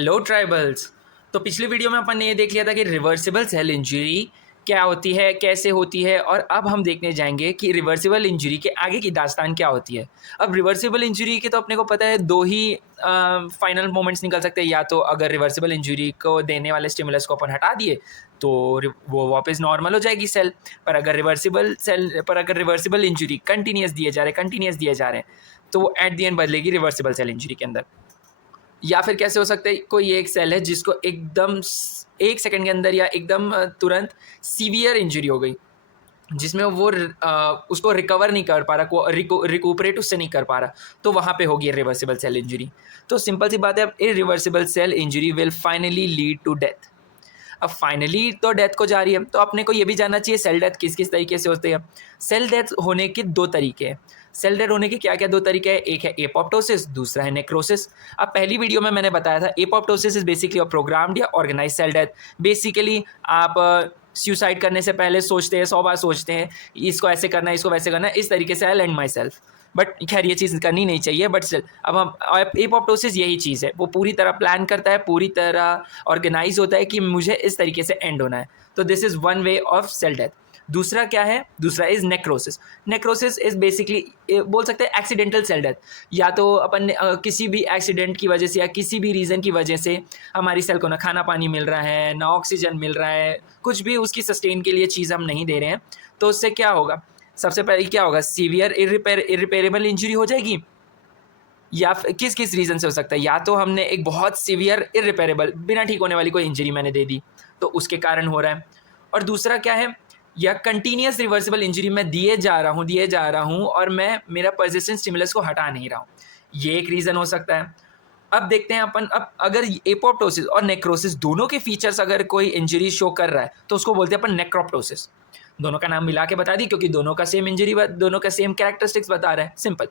Hello tribals. तो पिछली video में अपन ने ये देख लिया था कि रिवर्सिबल सेल इंजरी क्या होती है, कैसे होती है, और अब हम देखने जाएंगे कि रिवर्सिबल इंजरी के आगे की दास्तान क्या होती है। अब रिवर्सिबल इंजरी के तो अपने को पता है दो ही फाइनल मोमेंट्स निकल सकते हैं। या तो अगर रिवर्सिबल इंजरी को देने वाले स्टिमुलस को अपन हटा दिए तो वो वापस नॉर्मल हो जाएगी सेल। पर अगर रिवर्सिबल इंजरी कंटिन्यूस दिए जा रहे हैं तो वो एट दी एंड बदलेगी रिवर्सिबल सेल इंजरी के अंदर। या फिर कैसे हो सकता है, कोई एक सेल है जिसको एकदम 1 सेकंड के अंदर या एकदम तुरंत सीवियर इंजरी हो गई, जिसमें वो उसको रिकवर नहीं कर पा रहा, रिकूपरेट उससे नहीं कर पा रहा, तो वहाँ पे होगी रिवर्सिबल सेल इंजरी। तो सिंपल सी बात है, अब irreversible cell injury will finally lead to death. अब फाइनली तो डेथ को जा रही है, तो अपने को ये भी जानना चाहिए सेल डेथ किस किस तरीके से होती है। सेल डेथ होने के दो तरीके हैं। सेल डेथ होने के क्या क्या दो तरीके हैं, एक है एपोप्टोसिस, दूसरा है नेक्रोसिस। अब पहली वीडियो में मैंने बताया था एपोप्टोसिस इज बेसिकली प्रोग्राम्ड या ऑर्गेनाइज सेल डेथ। बेसिकली आप सुसाइड करने से पहले सोचते हैं, 100 बार सोचते हैं इसको ऐसे करना है, इसको वैसे करना है, इस तरीके से I will and my self. But खैर ये चीज़ करनी नहीं चाहिए, बट स्टिल अब हम एपोप्टोसिस यही चीज़ है, वो पूरी तरह प्लान करता है, पूरी तरह ऑर्गेनाइज होता है कि मुझे इस तरीके से एंड होना है। तो this is one way of cell death. दूसरा क्या है, दूसरा is necrosis. Necrosis is basically बोल सकते हैं एक्सीडेंटल सेल डेथ। या तो अपन किसी भी एक्सीडेंट की वजह से या किसी भी रीज़न की वजह से हमारी सेल को ना खाना पानी मिल रहा है, ना ऑक्सीजन मिल रहा है, कुछ भी उसकी सस्टेन के लिए चीज़ हम नहीं दे रहे हैं, तो उससे क्या होगा, सबसे पहले क्या होगा, सीवियर इरिपेरेबल इंजरी हो जाएगी। या किस किस रीज़न से हो सकता है, या तो हमने एक बहुत सीवियर इरिपेरेबल बिना ठीक होने वाली कोई इंजरी मैंने दे दी तो उसके कारण हो रहा है। और दूसरा क्या है, या कंटिन्यूस रिवर्सिबल इंजरी मैं दिए जा रहा हूँ और मैं मेरा परसिस्टेंट स्टिमुलस को हटा नहीं रहा हूँ, ये एक रीज़न हो सकता है। अब देखते हैं अपन, अब अगर एपोप्टोसिस और नेक्रोसिस दोनों के फीचर्स अगर कोई इंजरी शो कर रहा है तो उसको बोलते हैं अपन नेक्रोप्टोसिस। दोनों का नाम मिला के बता दी क्योंकि दोनों का सेम इंजरी, दोनों का सेम कैरेक्टरिस्टिक्स बता रहा है, सिंपल।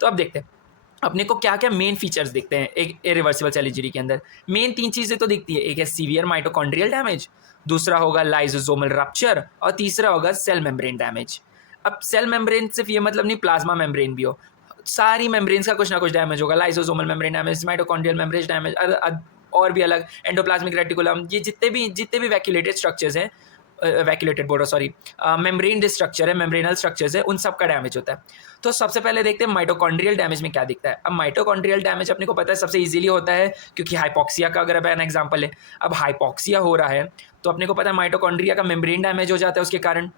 तो अब देखते हैं अपने को क्या क्या मेन फीचर्स दिखते हैं एक इरिवर्सिबल सेल इंजरी के अंदर। मेन 3 चीज़ें तो दिखती है, एक है सीवियर माइटोकॉन्ड्रियल डैमेज, दूसरा होगा लाइसोसोमल रप्चर और तीसरा होगा सेल मेम्ब्रेन डैमेज। अब सेल मेम्ब्रेन सिर्फ ये मतलब नहीं प्लाज्मा मेम्ब्रेन भी हो, सारी मेम्ब्रेन्स का कुछ ना कुछ डैमेज होगा। Lysosomal membrane damage, mitochondrial membrane damage और भी अलग, एंडोप्लाज्मिक रेटिकुलम, ये जितने भी वैक्यूलेटेड स्ट्रक्चर्स हैं, मेम्ब्रेन स्ट्रक्चर है, मेम्ब्रेनल स्ट्रक्चर्स है, उन सब का डैमेज होता है। तो सबसे पहले देखते हैं माइटोकॉन्ड्रियल डैमेज में क्या दिखता है। अब माइटोकॉन्ड्रियल डैमेज अपने को पता है सबसे इजीली होता है क्योंकि हाइपोक्सिया का अगर अपन एग्जांपल है, अब हाइपोक्सिया हो रहा है तो अपने को पता है माइटोकॉन्ड्रिया का मेम्ब्रेन डैमेज हो जाता है उसके कारण।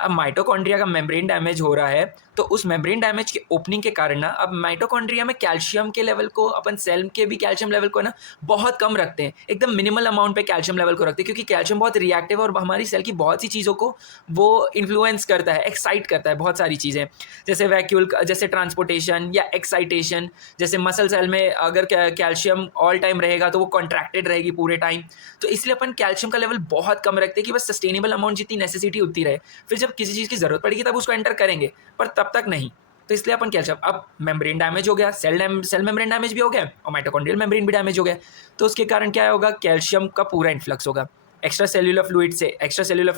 अब माइटोकॉन्ड्रिया का मेम्ब्रेन डैमेज हो रहा है तो उस मेम्ब्रेन डैमेज के ओपनिंग के कारण ना, अब माइटोकॉन्ड्रिया में कैल्शियम के लेवल को, अपन सेल के भी कैल्शियम लेवल को ना बहुत कम रखते हैं, एकदम मिनिमल अमाउंट पे कैल्शियम लेवल को रखते हैं, क्योंकि कैल्शियम बहुत रिएक्टिव है और हमारी सेल की बहुत सी चीज़ों को वो इन्फ्लुएंस करता है, एक्साइट करता है, बहुत सारी चीज़ें जैसे वैक्यूल, जैसे ट्रांसपोर्टेशन या एक्साइटेशन। जैसे मसल सेल में अगर कैल्शियम ऑल टाइम रहेगा तो वो कॉन्ट्रैक्टेड रहेगी पूरे टाइम, तो इसलिए अपन कैल्शियम का लेवल बहुत कम रखते हैं कि बस सस्टेनेबल अमाउंट जितनी नेसेसिटी होती रहे, फिर जब किसी चीज़ की ज़रूरत पड़ेगी तब उसको एंटर करेंगे, पर तब तक नहीं। तो इसलिए अपन कैल्शियम, अब मेम्ब्रेन डैमेज हो गया, सेल मेम्ब्रेन डैमेज भी हो गया और माइटोकॉन्ड्रियल मेम्ब्रेन भी डैमेज हो गया, तो उसके कारण क्या होगा, कैल्शियम का पूरा इन्फ्लक्स होगा एक्स्ट्रा सेल्यूलर फ्लूइड से इंट्रासेल्यूलर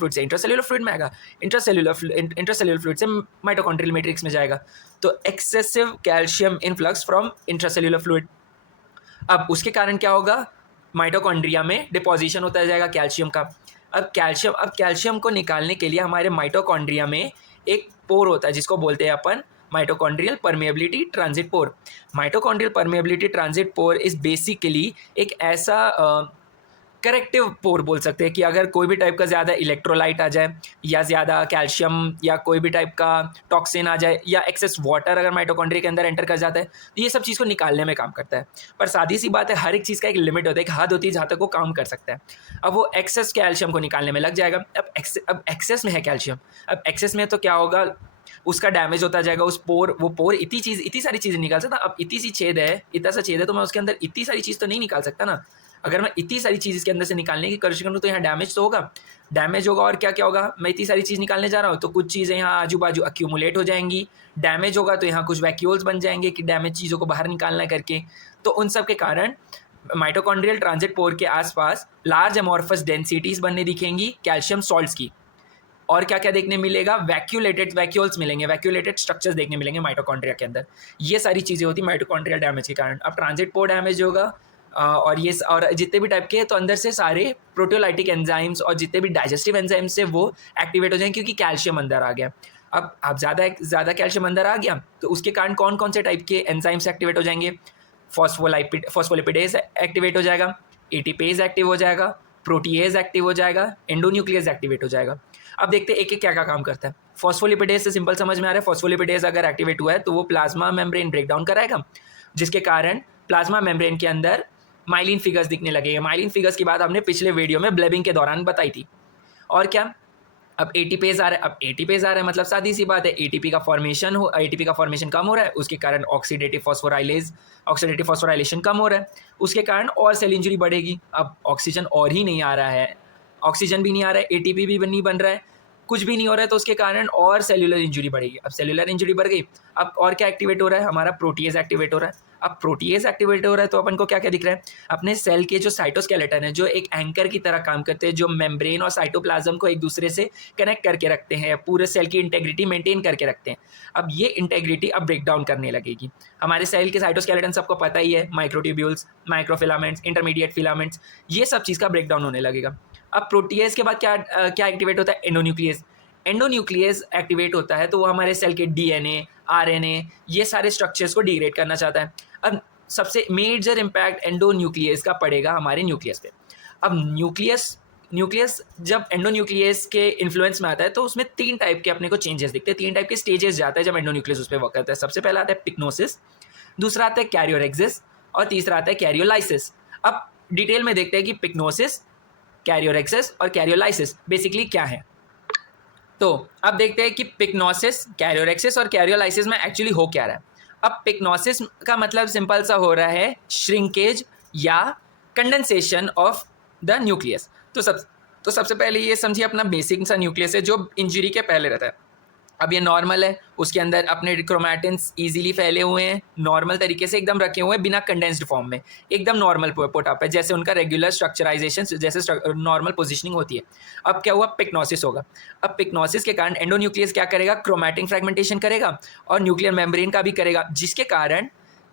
फ्लूइड में आएगा, इंट्रासेल्यूलर फ्लूइड से माइटोकॉन्ड्रियल मैट्रिक्स में जाएगा। तो excessive calcium influx from intracellular fluid. अब उसके कारण क्या होगा, माइटोकॉन्ड्रिया में डिपोजिशन होता जाएगा कैल्शियम का। अब कैल्शियम को निकालने के लिए हमारे माइटोकॉन्ड्रिया में एक पोर होता है जिसको बोलते हैं अपन mitochondrial permeability transit pore. Mitochondrial permeability transit pore is basically एक ऐसा करेक्टिव पोर बोल सकते हैं कि अगर कोई भी टाइप का ज़्यादा इलेक्ट्रोलाइट आ जाए या ज़्यादा कैल्शियम या कोई भी टाइप का टॉक्सिन आ जाए या एक्सेस वाटर अगर माइटोकॉन्ड्रिया के अंदर एंटर कर जाता है तो ये सब चीज़ को निकालने में काम करता है। पर सादी सी बात है, हर एक चीज़ का एक लिमिट होता है, एक हद होती है जहाँ तक वो काम कर सकता है। अब वो एक्सेस कैल्शियम को निकालने में लग जाएगा। अब एक्सेस में है कैल्शियम, अब एक्सेस में तो क्या होगा, उसका डैमेज होता जाएगा, वो पोर इतनी सारी चीज़ें निकाल सकता। अब इतनी सी छेद है, इतना सा छेद है, तो मैं उसके अंदर इतनी सारी चीज़ तो नहीं निकाल सकता ना। अगर मैं इतनी सारी चीज़ इसके अंदर से निकालने की कोशिश करूँ तो यहाँ डैमेज तो होगा, और क्या क्या होगा, मैं इतनी सारी चीज़ निकालने जा रहा हूँ तो कुछ चीज़ें यहाँ आजू बाजू अक्यूमुलेट हो जाएंगी, डैमेज होगा तो यहाँ कुछ वैक्यूल्स बन जाएंगे कि डैमेज चीज़ों को बाहर निकालना करके। तो उन सब के कारण माइटोकॉन्ड्रियल ट्रांजिट पोर के आसपास लार्ज अमॉर्फस डेंसिटीज़ बनने दिखेंगी कैल्शियम सॉल्ट्स की। और क्या क्या देखने मिलेगा, वैक्यूल्स मिलेंगे, वैक्यूलेटेड स्ट्रक्चर्स देखने मिलेंगे माइटोकॉन्ड्रिया के अंदर। ये सारी चीज़ें होती माइटोकॉन्ड्रियल डैमेज के कारण। अब ट्रांजिट पोर डैमेज होगा, और ये और जितने भी टाइप के, तो अंदर से सारे प्रोटियोलाइटिक एंजाइम्स और जितने भी डाइजेस्टिव एंजाइम्स है वो एक्टिवेट हो जाएंगे, क्योंकि कैल्शियम अंदर आ गया। अब ज़्यादा कैल्शियम अंदर आ गया तो उसके कारण कौन कौन से टाइप के एंजाइम्स एक्टिवेट हो जाएंगे? फॉस्फोलिपिडेज एक्टिवेट हो जाएगा, एटीपेज एक्टिव हो जाएगा, प्रोटीएज एक्टिव हो जाएगा, एंडोन्यूक्लियस एक्टिवेट हो जाएगा। अब देखते हैं एक एक क्या क्या काम करता है। फॉस्फोलिपिडेज से सिंपल समझ में आ रहा है, फॉस्फोलिपिडेज अगर एक्टिवेट हुआ है तो वो प्लाज्मा मेम्ब्रेन ब्रेक डाउन कराएगा, जिसके कारण प्लाज्मा मेम्ब्रेन के अंदर माइलिन फिगर्स दिखने लगेंगे। माइलिन फिगर्स की बात हमने पिछले वीडियो में ब्लेबिंग के दौरान बताई थी। और क्या, अब एटीपेज आ रहा है। अब एटीपेज आ रहा है मतलब सादी सी बात है, एटीपी का फॉर्मेशन कम हो रहा है, उसके कारण ऑक्सीडेटिव फॉस्फोराइलेशन कम हो रहा है, उसके कारण और सेल इंजरी बढ़ेगी। अब ऑक्सीजन और ही नहीं आ रहा है, ऑक्सीजन भी नहीं आ रहा है, एटीपी भी नहीं बन रहा है, कुछ भी नहीं हो रहा है, तो उसके कारण और सेल्यूलर इंजरी बढ़ेगी। अब सेल्यूलर इंजरी बढ़ गई, अब और क्या एक्टिवेट हो रहा है? हमारा प्रोटीएज एक्टिवेट हो रहा है। अब प्रोटीएज एक्टिवेट हो रहा है तो अपन को क्या क्या दिख रहा है? अपने सेल के जो साइटोस्केलेटन है, जो एक एंकर की तरह काम करते हैं, जो मेम्ब्रेन और साइटोप्लाज्म को एक दूसरे से कनेक्ट करके रखते हैं, पूरे सेल की इंटेग्रिटी मेंटेन करके रखते हैं। अब ये इंटेग्रिटी अब ब्रेक डाउन करने लगेगी। हमारे सेल के साइटोस्केलेटन सबको पता ही है, माइक्रोट्यूब्यूल्स, माइक्रोफिलामेंट्स, इंटरमीडिएट फिलामेंट्स, ये सब चीज़ का ब्रेक डाउन होने लगेगा। अब प्रोटीएज के बाद क्या एक्टिवेट होता है? एंडोन्यूक्लियस एक्टिवेट होता है, तो वो हमारे सेल के डीएनए, आरएनए, ये सारे स्ट्रक्चर्स को डिग्रेड करना चाहता है। अब सबसे मेजर इम्पैक्ट एंडोन्यूक्लियस का पड़ेगा हमारे न्यूक्लियस पे। अब न्यूक्लियस जब एंडोन्यूक्लियस के इन्फ्लुएंस में आता है तो उसमें 3 टाइप के अपने को चेंजेस दिखते हैं, 3 टाइप के स्टेजेस जाता है जब एंडोन्यूक्लियस उस पर वर्क करता है। सबसे पहला आता है पिक्नोसिस, दूसरा आता है कैरियोरेक्सिस और तीसरा आता है कैरियोलाइसिस। अब डिटेल में देखते हैं कि पिक्नोसिस, कैरियोरेक्सिस और कैरियोलाइसिस बेसिकली क्या है। तो अब देखते हैं कि पिक्नोसिस, कैरियोरेक्सिस और कैरियोलाइसिस में एक्चुअली हो क्या रहा है। अब पिक्नोसिस का मतलब सिंपल सा हो रहा है श्रिंकेज या कंडेंसेशन ऑफ द न्यूक्लियस। तो सबसे पहले ये समझिए अपना बेसिक सा न्यूक्लियस है जो इंजरी के पहले रहता है। अब ये नॉर्मल है, उसके अंदर अपने क्रोमैटिन्स इजीली फैले हुए हैं, नॉर्मल तरीके से एकदम रखे हुए हैं, बिना कंडेंस्ड फॉर्म में, एकदम नॉर्मल पुटअप है, जैसे उनका रेगुलर स्ट्रक्चराइजेशन, जैसे नॉर्मल पोजीशनिंग होती है। अब क्या हुआ? पिक्नोसिस होगा। अब पिक्नोसिस के कारण एंडोन्यूक्लियस क्या करेगा? क्रोमैटिन फ्रेगमेंटेशन करेगा और न्यूक्लियर मेम्ब्रेन का भी करेगा, जिसके कारण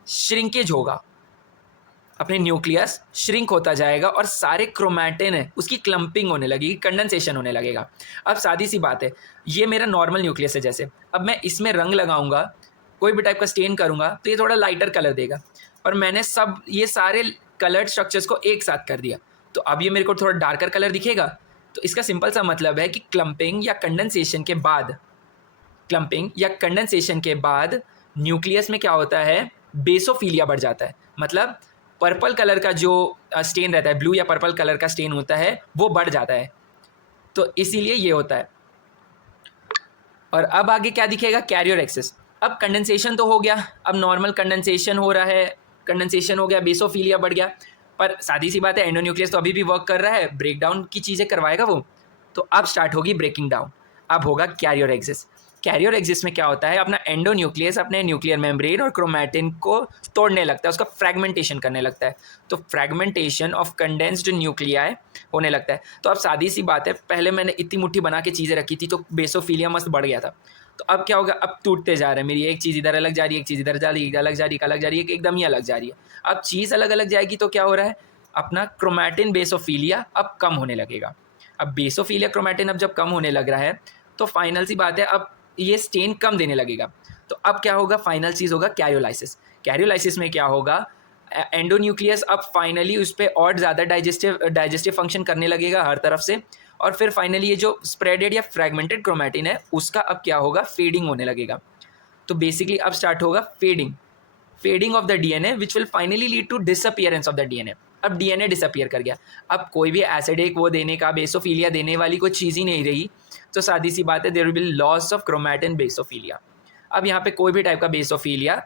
श्रिंकेज होगा। अपने न्यूक्लियस श्रिंक होता जाएगा और सारे क्रोमैटिन है उसकी क्लम्पिंग होने लगेगी, कंडेंसेशन होने लगेगा। अब सादी सी बात है, ये मेरा नॉर्मल न्यूक्लियस है जैसे, अब मैं इसमें रंग लगाऊंगा, कोई भी टाइप का स्टेन करूंगा तो ये थोड़ा लाइटर कलर देगा, पर मैंने सब ये सारे कलर्ड स्ट्रक्चर्स को एक साथ कर दिया तो अब ये मेरे को थोड़ा डार्कर कलर दिखेगा। तो इसका सिंपल सा मतलब है कि क्लम्पिंग या कंडेंसेशन के बाद न्यूक्लियस में क्या होता है? बेसोफिलिया बढ़ जाता है, मतलब पर्पल कलर का जो स्टेन रहता है, ब्लू या पर्पल कलर का स्टेन होता है, वो बढ़ जाता है, तो इसीलिए ये होता है। और अब आगे क्या दिखेगा? कैरियोरेक्सिस। अब कंडेंसेशन तो हो गया, अब नॉर्मल कंडेंसेशन हो रहा है, कंडेंसेशन हो गया, बेसोफिलिया बढ़ गया, पर सादी सी बात है एंडोन्यूक्लियस तो अभी भी वर्क कर रहा है, ब्रेक डाउन की चीज़ें करवाएगा वो। तो अब स्टार्ट होगी ब्रेकिंग डाउन, अब होगा कैरियोरेक्सिस। कैरियोरेक्सिस में क्या होता है? अपना एंडोन्यूक्लियस अपने न्यूक्लियर मेम्ब्रेन और क्रोमैटिन को तोड़ने लगता है, उसका फ्रैगमेंटेशन करने लगता है, तो फ्रैगमेंटेशन ऑफ कंडेंस्ड न्यूक्लियाई होने लगता है। तो अब सादी सी बात है, पहले मैंने इतनी मुट्ठी बना के चीज़ें रखी थी तो बेसोफिलिया मस्त बढ़ गया था, तो अब क्या होगा? अब टूटते जा रहे हैं, मेरी एक चीज़ इधर अलग जा रही है, एक चीज़ इधर जा रही है, अलग जा रही है, एकदम ही अलग जा रही है। अब चीज़ अलग अलग जाएगी तो क्या हो रहा है? अपना क्रोमैटिन बेसोफिलिया अब कम होने लगेगा। अब बेसोफिलिया क्रोमैटिन अब जब कम होने लग रहा है तो फाइनल सी बात है, अब ये स्टेन कम देने लगेगा। तो अब क्या होगा? फाइनल चीज़ होगा कैरियोलाइसिस। कैरियोलाइसिस में क्या होगा? एंडोन्यूक्लियस अब फाइनली उस पर और ज़्यादा डाइजेस्टिव फंक्शन करने लगेगा हर तरफ से, और फिर फाइनली ये जो स्प्रेडेड या फ्रैगमेंटेड क्रोमैटिन है उसका अब क्या होगा? फेडिंग होने लगेगा। तो बेसिकली अब स्टार्ट होगा fading of the DNA which will finally lead to disappearance of the DNA. अब डीएनए डिसअपियर कर गया, अब कोई भी एसिडिक वो देने का, बेसोफिलिया देने वाली कोई चीज़ ही नहीं रही, तो सादी सी बात है there will be loss of chromatin basophilia. अब यहाँ पे कोई भी टाइप का बेसोफिलिया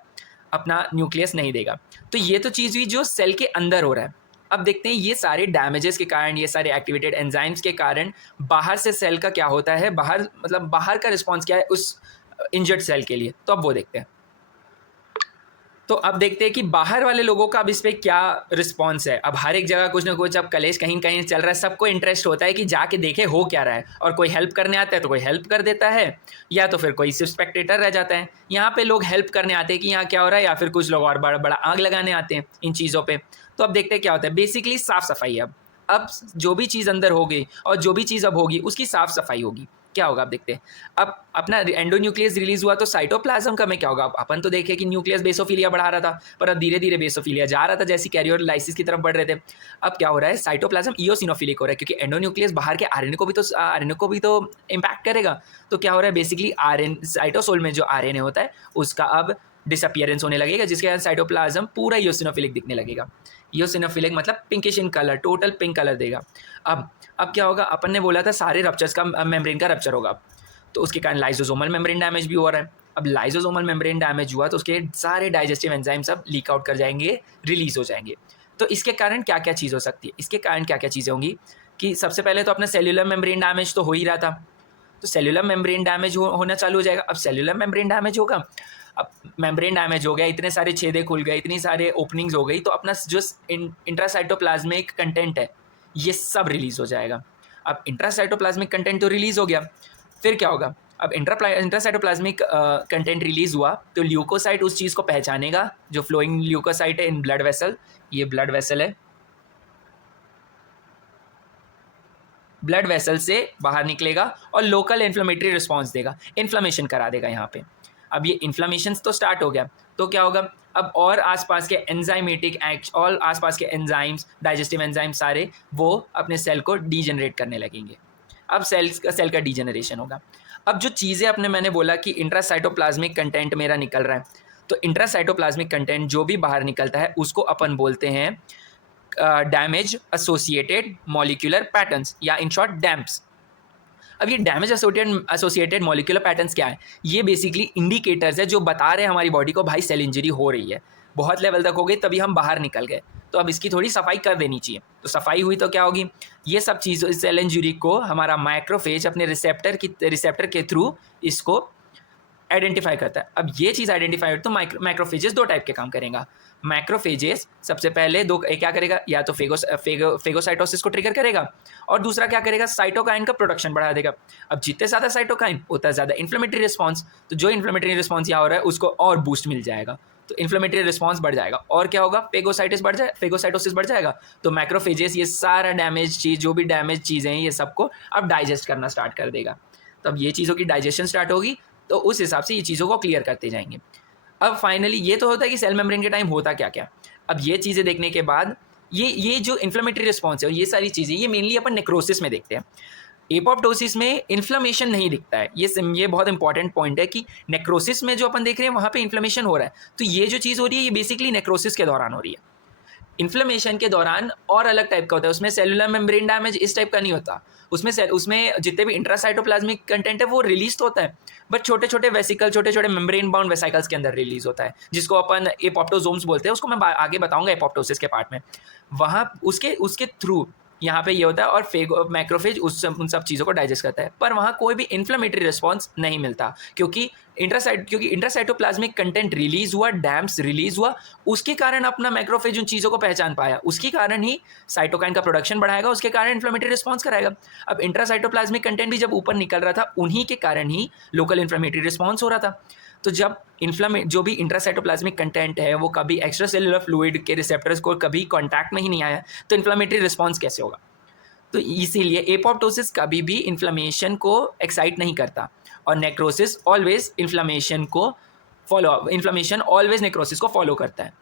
अपना न्यूक्लियस नहीं देगा। तो ये तो चीज़ हुई जो सेल के अंदर हो रहा है। अब देखते हैं ये सारे डैमेजेस के कारण, ये सारे एक्टिवेटेड एंजाइम्स के कारण बाहर से सेल का क्या होता है, बाहर का रिस्पॉन्स क्या है उस इंजर्ड सेल के लिए, तो अब वो देखते हैं। तो अब देखते हैं कि बाहर वाले लोगों का अब इस पे क्या रिस्पॉन्स है। अब हर एक जगह कुछ ना कुछ अब कलेश कहीं कहीं चल रहा है, सबको इंटरेस्ट होता है कि जाके देखे हो क्या रहा है, और कोई हेल्प करने आता है तो कोई हेल्प कर देता है, या तो फिर कोई सिर्फ स्पेक्टेटर रह जाता है। यहाँ पे लोग हेल्प करने आते हैं कि यहाँ क्या हो रहा है, या फिर कुछ लोग और बड़ा बड़ा आग लगाने आते हैं इन चीज़ों पर। तो अब देखते हैं क्या होता है। बेसिकली साफ़ सफाई अब जो भी चीज़ अंदर होगी और जो भी चीज़ अब होगी उसकी साफ़ सफाई होगी। क्या होगा आप देखते हैं। अब अपना एंडोन्यूक्लियस रिलीज हुआ तो साइटोप्लाज्म का में क्या होगा। अपन तो देखे कि न्यूक्लियस बेसोफिलिया बढ़ा रहा था, पर अब धीरे धीरे बेसोफिलिया जा रहा था जैसे कैरियोलाइसिस की तरफ बढ़ रहे थे। अब क्या हो रहा है, साइटोप्लाज्म इओसिनोफिलिक हो रहा है, क्योंकि एंडोन्यूक्लियस बाहर के आरएनए को भी तो इम्पैक्ट करेगा। तो क्या हो रहा है, बेसिकली साइटोसोल में जो आरएनए होता है उसका अब डिसअपियरेंस होने लगेगा, जिसके कारण साइटोप्लाज्म पूरा इओसिनोफिलिक दिखने लगेगा। इओसिनोफिलिक मतलब pinkish in colour, total pink colour देगा। अब क्या होगा, अपन ने बोला था सारे रप्चर्स का मेम्ब्रेन का रप्चर होगा, तो उसके कारण लाइसोसोमल मेम्ब्रेन डैमेज भी हो रहा है। अब लाइसोसोमल मेम्ब्रेन डैमेज हुआ तो उसके सारे डाइजेस्टिव एंजाइम सब लीक आउट कर जाएंगे, रिलीज हो जाएंगे। तो इसके कारण क्या क्या चीज़ हो सकती है, इसके कारण क्या क्या चीज़ें होंगी कि सबसे पहले तो अपना सेल्यूलर मेम्ब्रेन डैमेज तो हो ही रहा था, तो सेल्यूलर मेम्ब्रेन डैमेज होना चालू हो जाएगा। अब सेल्यूलर मेम्ब्रेन डैमेज होगा, अब मेम्ब्रेन डैमेज हो गया, इतने सारे छेदे खुल गए, इतनी सारे ओपनिंग्स हो गई, तो अपना जो इंट्रासाइटोप्लाज्मिक कंटेंट है ये सब रिलीज हो जाएगा। अब इंट्रासाइटोप्लाज्मिक कंटेंट तो रिलीज हो गया, फिर क्या होगा, अब इंट्रासाइटोप्लाज्मिक कंटेंट रिलीज हुआ तो ल्यूकोसाइट उस चीज़ को पहचानेगा, जो फ्लोइंग ल्यूकोसाइट है इन ब्लड वेसल, ये ब्लड वेसल है, ब्लड वेसल से बाहर निकलेगा और लोकल इन्फ्लेमेटरी रिस्पॉन्स देगा, इन्फ्लेमेशन करा देगा यहाँ पे। अब ये इन्फ्लेमेशन तो स्टार्ट हो गया, तो क्या होगा, अब और आसपास के एंजाइमेटिक एक्ट और आसपास के एंजाइम्स, डाइजेस्टिव एंजाइम सारे वो अपने सेल को डीजनरेट करने लगेंगे। अब सेल का डीजनरेशन होगा। अब जो चीज़ें मैंने बोला कि इंट्रासाइटोप्लाज्मिक कंटेंट मेरा निकल रहा है, तो इंट्रासाइटोप्लाज्मिक कंटेंट जो भी बाहर निकलता है उसको अपन बोलते हैं डैमेज एसोसिएटेड मॉलिक्यूलर पैटर्न्स, या इन शॉर्ट डैम्प्स। अब ये डैमेज एसोसिएटेड मॉलिक्यूलर पैटर्न्स क्या है, ये बेसिकली इंडिकेटर्स है जो बता रहे हैं हमारी बॉडी को भाई सेल इंजरी हो रही है, बहुत लेवल तक हो गई तभी हम बाहर निकल गए, तो अब इसकी थोड़ी सफाई कर देनी चाहिए। तो सफाई हुई तो क्या होगी, ये सब चीज़ सेल इंजरी को हमारा माइक्रोफेज अपने रिसेप्टर के थ्रू इसको आइडेंटिफाई करता है। अब ये चीज़ आइडेंटिफाई तो माइक्रोफेजेस दो टाइप के काम करेगा। माइक्रोफेजेस सबसे पहले क्या करेगा, या तो फेगोसाइटोसिस को ट्रिगर करेगा, और दूसरा क्या करेगा, साइटोकाइन का प्रोडक्शन बढ़ा देगा। अब जितने ज़्यादा साइटोकाइन उतना ज़्यादा इन्फ्लेमेटरी रिस्पॉन्स, तो जो इन्फ्लेमेटरी रिस्पॉन्स यहाँ हो रहा है उसको और बूस्ट मिल जाएगा, तो इन्फ्लेमेटरी रिस्पॉन्स बढ़ जाएगा। और क्या होगा, फेगोसाइटोसिस बढ़ जाएगा, तो माइक्रोफेजेस ये सारा डैमेज चीज़, जो भी डैमेज चीज़ें हैं ये सबको अब डाइजेस्ट करना स्टार्ट कर देगा। तब ये चीज़ों की डाइजेशन स्टार्ट होगी, तो उस हिसाब से ये चीज़ों को क्लियर करते जाएंगे। अब फाइनली ये तो होता है कि सेल मेम्ब्रेन के टाइम होता क्या क्या। अब ये चीज़ें देखने के बाद ये जो इन्फ्लेमेटरी रिस्पॉन्स है और ये सारी चीज़ें ये मेनली अपन नेक्रोसिस में देखते हैं। एपोप्टोसिस में इन्फ्लेमेशन नहीं दिखता है, ये बहुत इंपॉर्टेंट पॉइंट है कि नेक्रोसिस में जो अपन देख रहे हैं वहाँ पे इन्फ्लेमेशन हो रहा है, तो ये जो चीज़ हो रही है ये बेसिकली नेक्रोसिस के दौरान हो रही है। इन्फ्लेमेशन के दौरान और अलग टाइप का होता है, उसमें सेलुलर मेम्ब्रेन डैमेज इस टाइप का नहीं होता, उसमें जितने भी इंट्रासाइटोप्लाज्मिक कंटेंट है वो रिलीज तो होता है, बट छोटे छोटे वेसिकल, छोटे छोटे मेम्ब्रेन बाउंड वेसिकल्स के अंदर रिलीज होता है, जिसको अपन एपोप्टोजोम्स बोलते हैं। उसको मैं आगे बताऊंगा एपोप्टोसिस के पार्ट में। वहाँ उसके थ्रू यहाँ पे ये होता है, और मैक्रोफेज उन सब चीज़ों को डाइजेस्ट करता है, पर वहाँ कोई भी इन्फ्लेमेटरी रिस्पॉन्स नहीं मिलता, क्योंकि इंट्रासाइटोप्लाज्मिक कंटेंट रिलीज हुआ, डैम्प्स रिलीज हुआ, उसके कारण अपना मैक्रोफेज उन चीज़ों को पहचान पाया, उसके कारण ही साइटोकाइन का प्रोडक्शन बढ़ाएगा, उसके कारण इन्फ्लेमेटरी रिस्पॉन्स कराएगा। अब इंट्रासाइटोप्लाज्मिक कंटेंट भी जब ऊपर निकल रहा था, उन्हीं के कारण ही लोकल इन्फ्लेमेटरी रिस्पॉन्स हो रहा था। तो जब जो भी इंट्रासाइटोप्लाज्मिक कंटेंट है वो कभी एक्स्ट्रा सेलुलर फ्लूइड के रिसेप्टर्स को कभी कॉन्टैक्ट में ही नहीं आया, तो इन्फ्लेमेटरी रिस्पॉन्स कैसे होगा। तो इसीलिए एपोप्टोसिस कभी भी इन्फ्लेमेशन को एक्साइट नहीं करता, और necrosis always inflammation always necrosis को फॉलो करता है।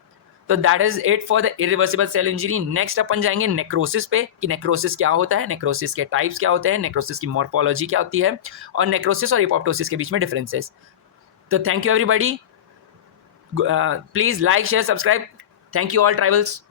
तो that is it for the irreversible cell injury. Next अपन जाएंगे नेक्रोसिस पे कि नेक्रोसिस क्या होता है, नेक्रोसिस के टाइप्स क्या होते हैं, नेक्रोसिस की मॉर्फोलॉजी क्या होती है, और नेक्रोसिस और एपोप्टोसिस के बीच में डिफरेंसेस। तो thank you everybody, please like share subscribe, thank you all tribals.